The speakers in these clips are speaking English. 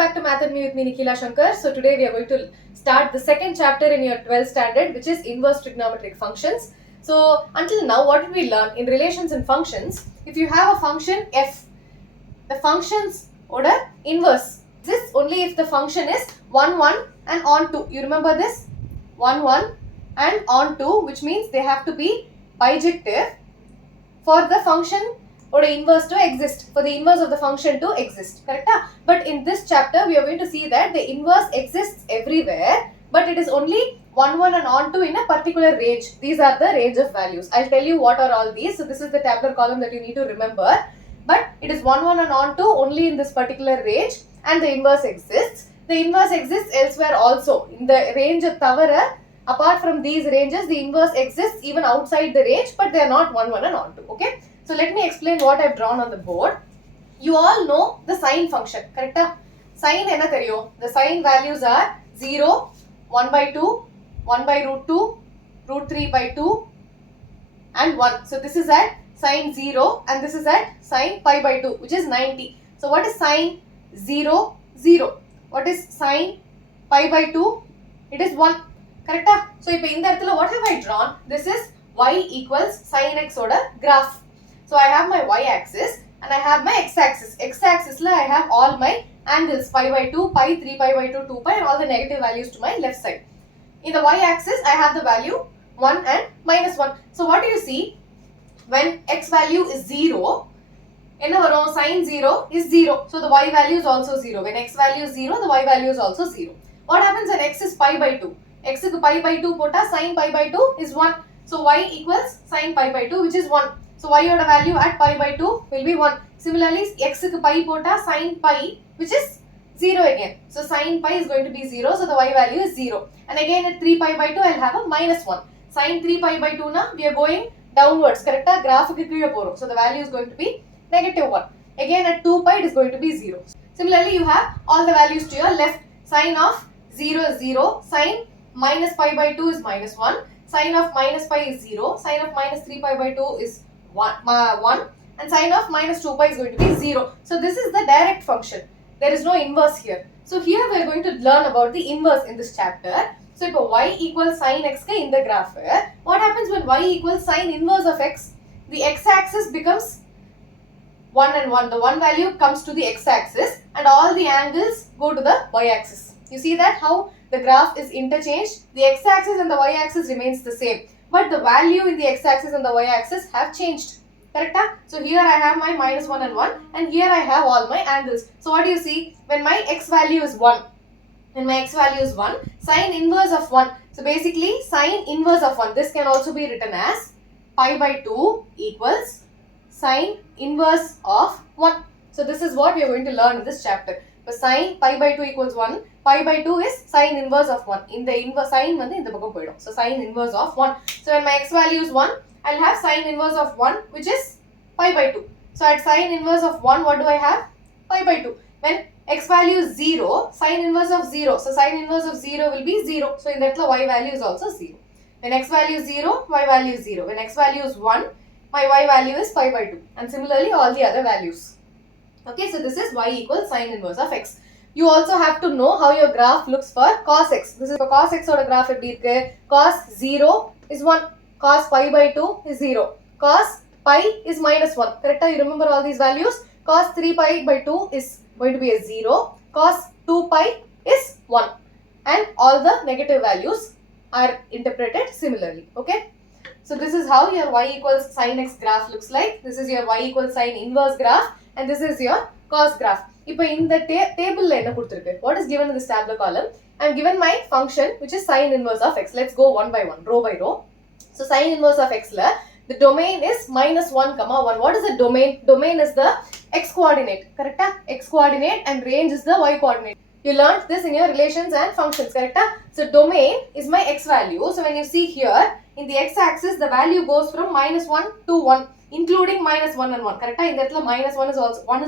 back to Math&Me with me, Nikhila Sankar. So today we are going to start the second chapter in your 12th standard, which is Inverse Trigonometric Functions. So until now, what did we learn? In relations and functions, if you have a function f, the function's order inverse exists only if the function is 1, 1 and on 2. You remember this? 1, 1 and on 2, which means they have to be bijective for the function or inverse to exist, for the inverse of the function to exist, correct? But in this chapter, we are going to see that the inverse exists everywhere, but it is only 1, 1 and on 2 in a particular range. These are the range of values. I'll tell you what are all these. So this is the tabular column that you need to remember. But it is 1, 1 and on 2 only in this particular range, and the inverse exists. The inverse exists elsewhere also. In the range of Tavara, apart from these ranges, the inverse exists even outside the range, but they are not 1, 1 and on 2, okay? So let me explain what I have drawn on the board. You all know the sine function, correct? Sine enna theriyo? The sine values are 0, 1 by 2, 1 by root 2, root 3 by 2 and 1. So this is at sine 0 and this is at sine pi by 2, which is 90. So what is sine 0, 0? What is sine pi by 2? It is 1, correct? So in the what have I drawn? This is y equals sine x oda graph. So I have my y-axis and I have my x-axis. X-axis I have all my angles, pi by 2, pi, 3 pi by 2, 2 pi and all the negative values to my left side. In the y-axis, I have the value 1 and minus 1. So what do you see? When x value is 0, sine 0 is 0. So the y value is also 0. When x value is 0, the y value is also 0. What happens when x is pi by 2? X is pi by 2 pota, sine pi by 2 is 1. So y equals sine pi by 2, which is 1. So y order value at pi by 2 will be 1. Similarly, x is pi pota, sine pi, which is 0 again. So sine pi is going to be 0, so the y value is 0. And again at 3 pi by 2, I will have a minus 1. Sine 3 pi by 2 na, we are going downwards, correct? Graph so the value is going to be negative 1. Again at 2 pi, it is going to be 0. Similarly, you have all the values to your left. Sine of 0 is 0. Sine minus pi by 2 is minus 1. Sine of minus pi is 0. Sine of minus 3 pi by 2 is 1 and sine of minus 2 pi is going to be 0. So this is the direct function. There is no inverse here. So here we are going to learn about the inverse in this chapter. So if y equals sine x in the graph, what happens when y equals sine inverse of x? The x-axis becomes 1 and 1. The 1 value comes to the x-axis and all the angles go to the y-axis. You see that how the graph is interchanged? The x-axis and the y-axis remains the same, but the value in the x-axis and the y-axis have changed, correct? So here I have my minus 1 and 1 and here I have all my angles. So what do you see? When my x value is 1, sine inverse of 1. So basically sine inverse of 1, this can also be written as pi by 2 equals sine inverse of 1. So this is what we are going to learn in this chapter. So sine pi by 2 equals 1. Pi by 2 is sine inverse of 1. In the inverse, sine in the book. So sine inverse of 1. So when my x value is 1, I will have sine inverse of 1, which is pi by 2. So at sine inverse of 1, what do I have? Pi by 2. When x value is 0, sine inverse of 0. So sine inverse of 0 will be 0. So in that y value is also 0. When x value is 0, y value is 0. When x value is 1, my y value is pi by 2. And similarly all the other values. Okay, so this is y equals sine inverse of x. You also have to know how your graph looks for cos x. This is for cos x oda graph. Cos 0 is 1. Cos pi by 2 is 0. Cos pi is minus 1. Correct? You remember all these values? Cos 3 pi by 2 is going to be a 0. Cos 2 pi is 1. And all the negative values are interpreted similarly. Okay? So this is how your y equals sine x graph looks like. This is your y equals sine inverse graph. And this is your cos graph. Now in the table, what is given in this tabular column? I am given my function, which is sine inverse of x. Let's go one by one, row by row. So sine inverse of x, the domain is minus 1, 1. What is the domain? Domain is the x coordinate, correct? X coordinate and range is the y coordinate. You learned this in your relations and functions, correct? So domain is my x value. So when you see here, in the x-axis, the value goes from minus 1 to 1. Including minus 1 and 1, correct? In that minus 1 is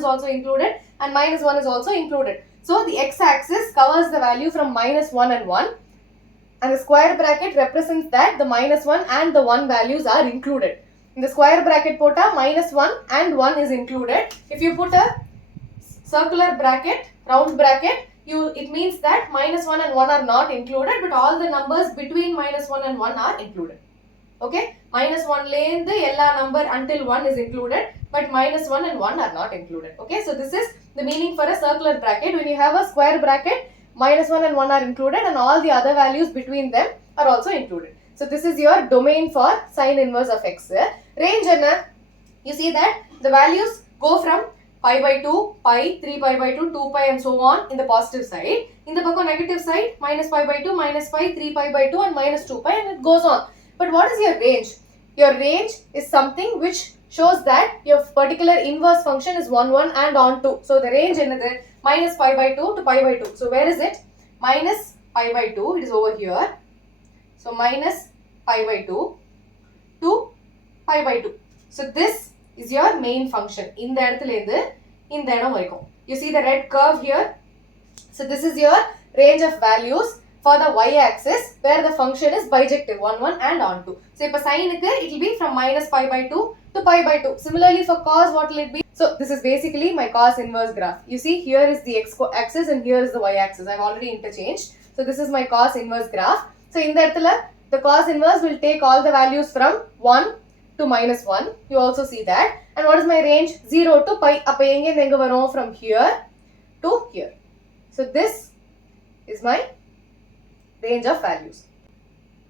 also included and minus 1 is also included. So the x-axis covers the value from minus 1 and 1 and the square bracket represents that the minus 1 and the 1 values are included. In the square bracket pota minus 1 and 1 is included. If you put a circular bracket, round bracket, it means that minus 1 and 1 are not included, but all the numbers between minus 1 and 1 are included. Okay, minus 1 lane the ella number until 1 is included, but minus 1 and 1 are not included. Okay, so this is the meaning for a circular bracket. When you have a square bracket, minus 1 and 1 are included and all the other values between them are also included. So this is your domain for sine inverse of x. Range enna? You see that the values go from pi by 2, pi, 3 pi by 2, 2 pi and so on in the positive side. In the negative side, minus pi by 2, minus pi, 3 pi by 2 and minus 2 pi, and it goes on. But what is your range? Your range is something which shows that your particular inverse function is 1, 1 and on 2. So the range is minus pi by 2 to pi by 2. So where is it? Minus pi by 2, it is over here. So minus pi by 2 to pi by 2. So this is your main function. In the you see the red curve here. So this is your range of values for the y-axis where the function is bijective 1, 1 and on 2. So if sine it will be from minus pi by 2 to pi by 2. Similarly for cos, what will it be? So this is basically my cos inverse graph. You see here is the x-axis and here is the y-axis. I have already interchanged. So this is my cos inverse graph. So in the cos inverse will take all the values from 1 to minus 1. You also see that. And what is my range? 0 to pi. From here to here. So this is my range of values.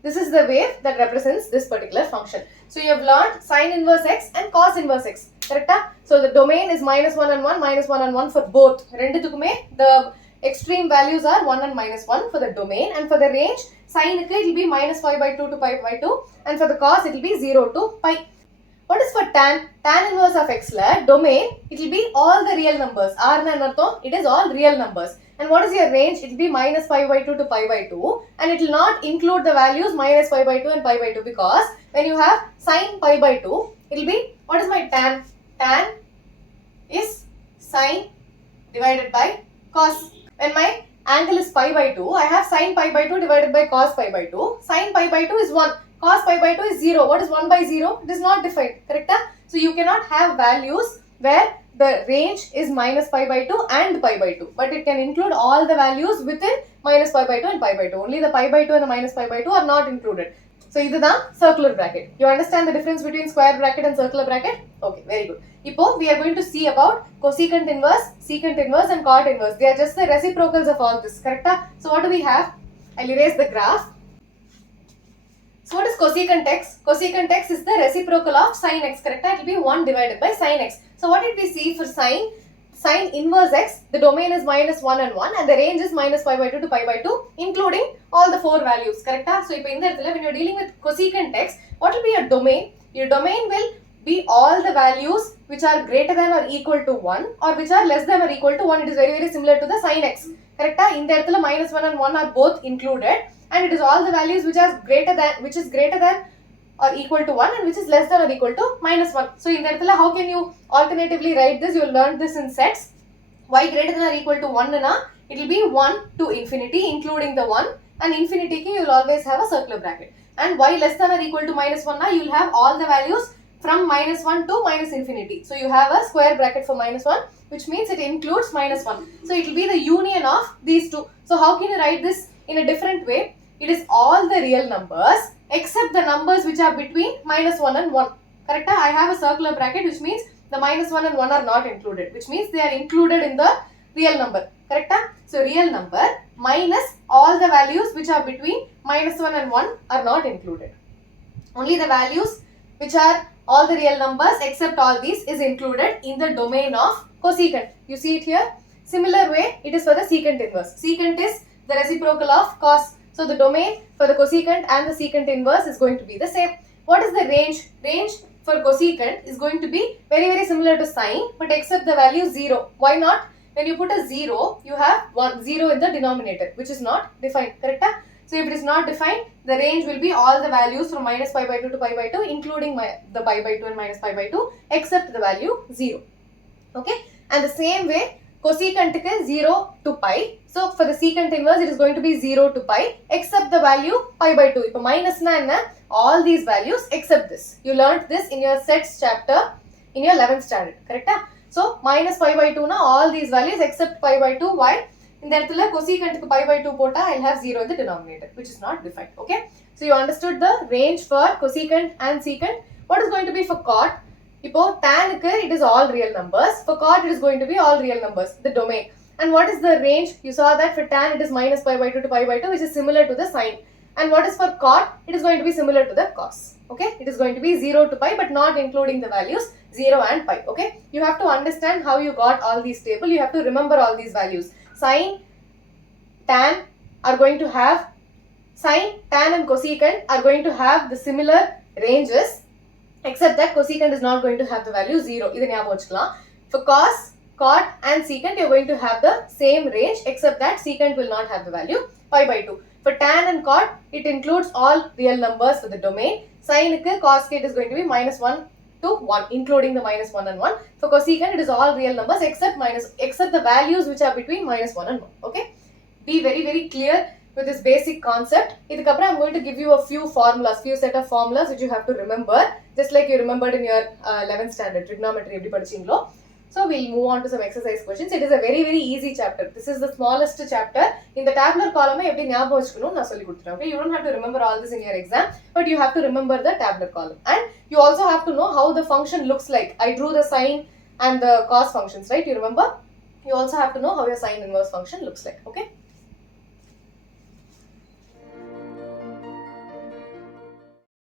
This is the wave that represents this particular function. So you have learned sine inverse x and cos inverse x. Correct? So the domain is minus 1 and 1, minus 1 and 1 for both. The extreme values are 1 and minus 1 for the domain, and for the range, sine it will be minus pi by 2 to pi by 2, and for the cos it will be 0 to pi. What is for tan? Tan inverse of x domain, it will be all the real numbers. It is all real numbers. And what is your range? It will be minus pi by 2 to pi by 2, and it will not include the values minus pi by 2 and pi by 2, because when you have sine pi by 2, it will be, what is my tan? Tan is sine divided by cos. When my angle is pi by 2, I have sine pi by 2 divided by cos pi by 2. Sine pi by 2 is 1. Cos pi by 2 is 0. What is 1 by 0? It is not defined. Correct? So you cannot have values where the range is minus pi by 2 and pi by 2. But it can include all the values within minus pi by 2 and pi by 2. Only the pi by 2 and the minus pi by 2 are not included. So this is the circular bracket. You understand the difference between square bracket and circular bracket? Okay, very good. Now we are going to see about cosecant inverse, secant inverse and cot inverse. They are just the reciprocals of all this. Correct? So what do we have? I'll erase the graph. So what is cosecant x? Cosecant x is the reciprocal of sin x, correct? It will be 1 divided by sin x. So what did we see for sine inverse x? The domain is minus 1 and 1 and the range is minus pi by 2 to pi by 2, including all the 4 values, correct? So when you are dealing with cosecant x, what will be your domain? Your domain will be all the values which are greater than or equal to 1 or which are less than or equal to 1. It is very, very similar to the sin x, correct? In the minus 1 and 1 are both included, and it is all the values which is greater than or equal to 1 and which is less than or equal to minus 1. So in the how can you alternatively write this? You will learn this in sets. Y greater than or equal to 1 it will be 1 to infinity including the 1, and infinity you will always have a circular bracket. And y less than or equal to minus 1 you will have all the values from minus 1 to minus infinity. So you have a square bracket for minus 1, which means it includes minus 1. So it will be the union of these two. So how can you write this in a different way? It is all the real numbers except the numbers which are between minus 1 and 1. Correct? I have a circular bracket, which means the minus 1 and 1 are not included, which means they are included in the real number. Correct? So real number minus all the values which are between minus 1 and 1 are not included. Only the values which are all the real numbers except all these is included in the domain of cosecant. You see it here? Similar way it is for the secant inverse. Secant is the reciprocal of cos. So the domain for the cosecant and the secant inverse is going to be the same. What is the range? Range for cosecant is going to be very, very similar to sine, but except the value 0. Why not? When you put a 0, you have 0 in the denominator, which is not defined. Correct? So if it is not defined, the range will be all the values from minus pi by 2 to pi by 2, including the pi by 2 and minus pi by 2, except the value 0. Okay? And the same way, cosecant is 0 to pi. So for the secant inverse, it is going to be 0 to pi except the value pi by 2. Now minus na all these values except this. You learnt this in your sets chapter in your 11th standard. Correct? So minus pi by 2 na all these values except pi by 2. Why? In the இடத்துல cosecant க்கு pi by 2 போட்டா I'll have 0 in the denominator, which is not defined. Okay, so you understood the range for cosecant and secant. What is going to be for cot? இப்போ tan க்கு it is all real numbers. For cot it is going to be all real numbers, the domain. And what is the range? You saw that for tan it is minus pi by 2 to pi by 2, which is similar to the sine. And what is for cot? It is going to be similar to the cos. Okay, it is going to be 0 to pi, but not including the values 0 and pi. Okay, you have to understand how you got all these tables. You have to remember all these values. Sine, tan are going to have, sine, tan and cosecant are going to have the similar ranges, except that cosecant is not going to have the value 0. Idu nyabagam vechikalam. For cos, cot and secant you are going to have the same range, except that secant will not have the value pi by 2. For tan and cot, it includes all real numbers for the domain. Sine ku cosecant is going to be minus 1 to 1, including the minus 1 and 1. For cosecant, it is all real numbers except the values which are between minus 1 and 1. Okay, be very, very clear with this basic concept. Idukapra I'm going to give you a few formulas, few set of formulas which you have to remember, just like you remembered in your 11th standard trigonometry eppadi padichinglo. So we'll move on to some exercise questions. It is a very, very easy chapter. This is the smallest chapter. In the tabular column eppadi nyabagam vechukonu na solli kuduthren. Okay, you don't have to remember all this in your exam, but you have to remember the tabular column, and you also have to know how the function looks like. I drew the sine and the cos functions, right? You remember? You also have to know how your sine inverse function looks like. Okay.